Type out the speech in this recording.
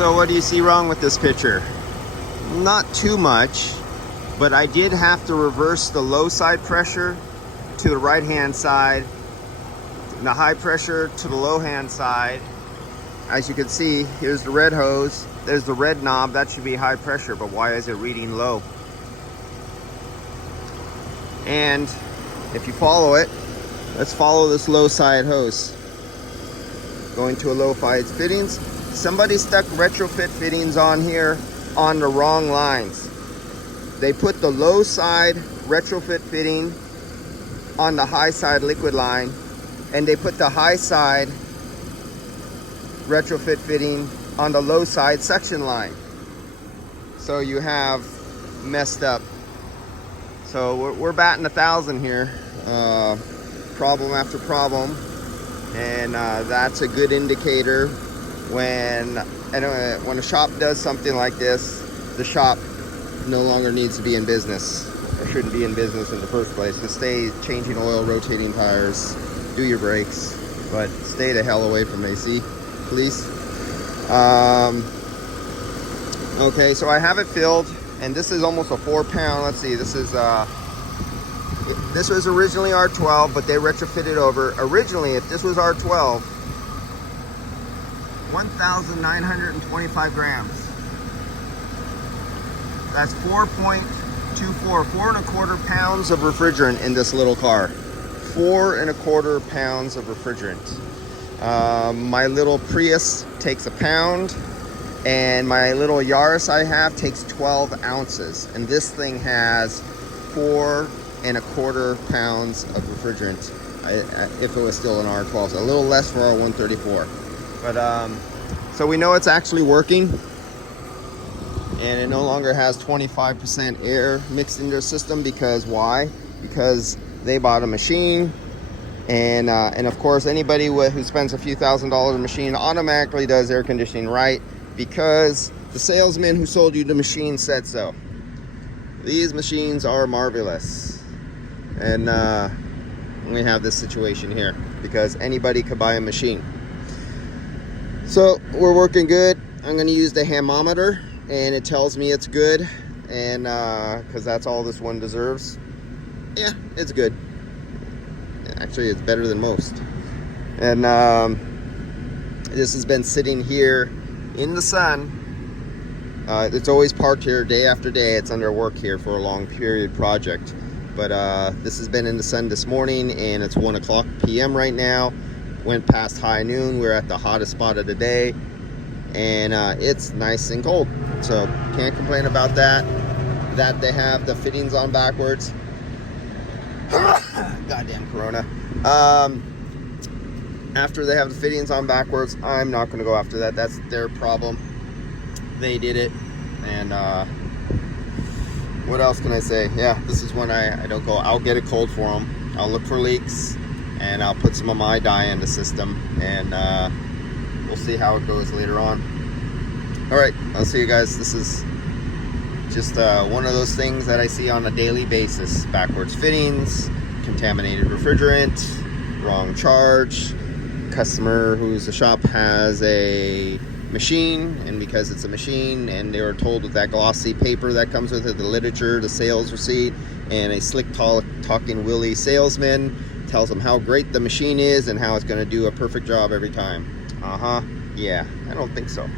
So what do you see wrong with this picture? Not too much, but I did have to reverse the low side pressure to the right hand side and the high pressure to the low hand side. As you can see, here's the red hose, there's the red knob, that should be high pressure, but why is it reading low? And if you follow it, let's follow this low side hose. Going to a low side fittings. Somebody stuck retrofit fittings on here on the wrong lines. They put the low side retrofit fitting on the high side liquid line, and they put the high side retrofit fitting on the low side suction line. So you have messed up. So we're batting 1,000 here, problem after problem, and that's a good indicator when a shop does something like this. The shop no longer needs to be in business, or shouldn't be in business in the first place. Just stay changing oil, rotating tires, do your brakes, but stay the hell away from AC, please. Okay, so I have it filled, and this is almost a 4-pound. Let's see, this was originally R12, but they retrofitted over. Originally, if this was R12, 1,925 grams. That's 4.24, 4.25 pounds of refrigerant in this little car. 4.25 pounds of refrigerant. My little Prius takes 1 pound, and my little Yaris I have takes 12 ounces. And this thing has 4.25 pounds of refrigerant. If it was still an R12, so a little less for our 134. But so we know it's actually working, and it no longer has 25% air mixed into the system. Because why? Because they bought a machine, and of course anybody who spends a few $1,000s on a machine automatically does air conditioning right, because the salesman who sold you the machine said so. These machines are marvelous, and we have this situation here because anybody could buy a machine. So we're working good. I'm going to use the Hamometer, and it tells me it's good, and because that's all this one deserves. Yeah, it's good. Actually, it's better than most. And this has been sitting here in the sun. It's always parked here day after day. It's under work here for a long period project. But this has been in the sun this morning, and it's 1:00 p.m. right now. Went past high noon. We're at the hottest spot of the day, and it's nice and cold. So can't complain about that. That they have the fittings on backwards. Goddamn Corona. After they have the fittings on backwards, I'm not going to go after that. That's their problem. They did it. And what else can I say? Yeah, this is when I don't go. I'll get it cold for them. I'll look for leaks, and I'll put some of my dye in the system, and we'll see how it goes later on. All right, I'll see you guys. This is just one of those things that I see on a daily basis. Backwards fittings, contaminated refrigerant, wrong charge. Customer who's a shop has a machine, and because it's a machine and they were told with that glossy paper that comes with it, the literature, the sales receipt, and a slick talking Willie salesman tells them how great the machine is and how it's going to do a perfect job every time. Yeah, I don't think so.